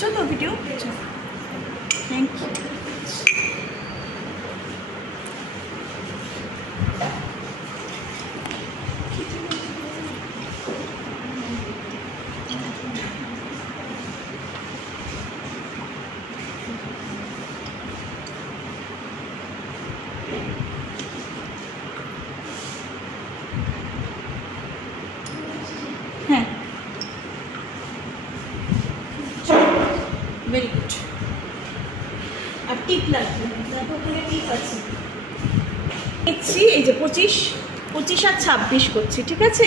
করছো তো video? Thank you. হ্যাঁ, ভেরি গুড। আর টিপ লাগবে, দেখো এখানে টিপ আছে। দেখছি এই যে 25 আর 26 করছি, ঠিক আছে?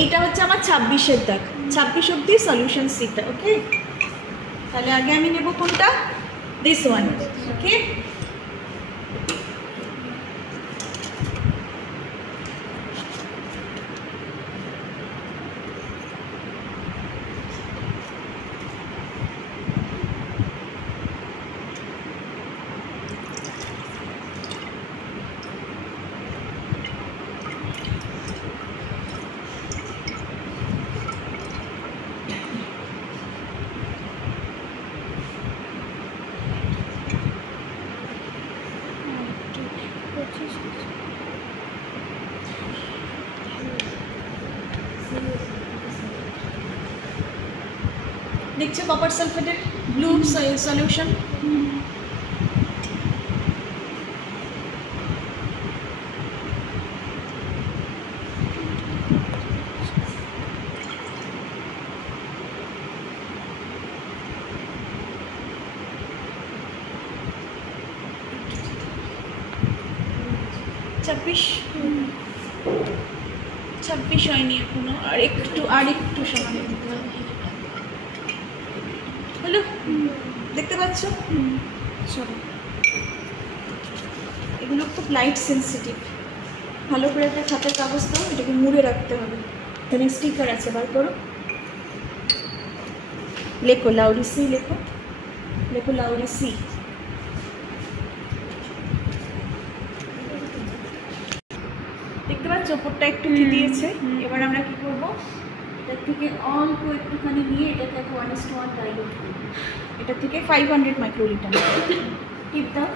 এইটা হচ্ছে আমার 26-এর দাগ, 26 অব্দি সলিউশন সিটা। ওকে, তাহলে আগে আমি নেব কোনটা? This one. ওকে, দেখছো কপার সালফেটের ব্লু সলিউশন। ছাব্বিশ হয়নি এখনো, আর একটু সমান দিতে হবে। হলো, দেখতে পাচ্ছ? চলো, এগুলো খুব লাইট সেন্সিটিভ। ভালো করে একটা খাতার কাগজ দাও, এটাকে মুড়ে রাখতে হবে। এখানে স্টিকার আছে, বার করো। লেখো লাউডি সি, লেখো লাউডি সি। দেখতে পাচ্ছ ওপরটা একটু কি দিয়েছে। এবার আমরা কি করবো, এটার থেকে অল্প একটুখানি নিয়ে এটাকে 1:1 ডাইলুট করবো। এটা থেকে 500 মাইক্রোলিটার টিপ দাও।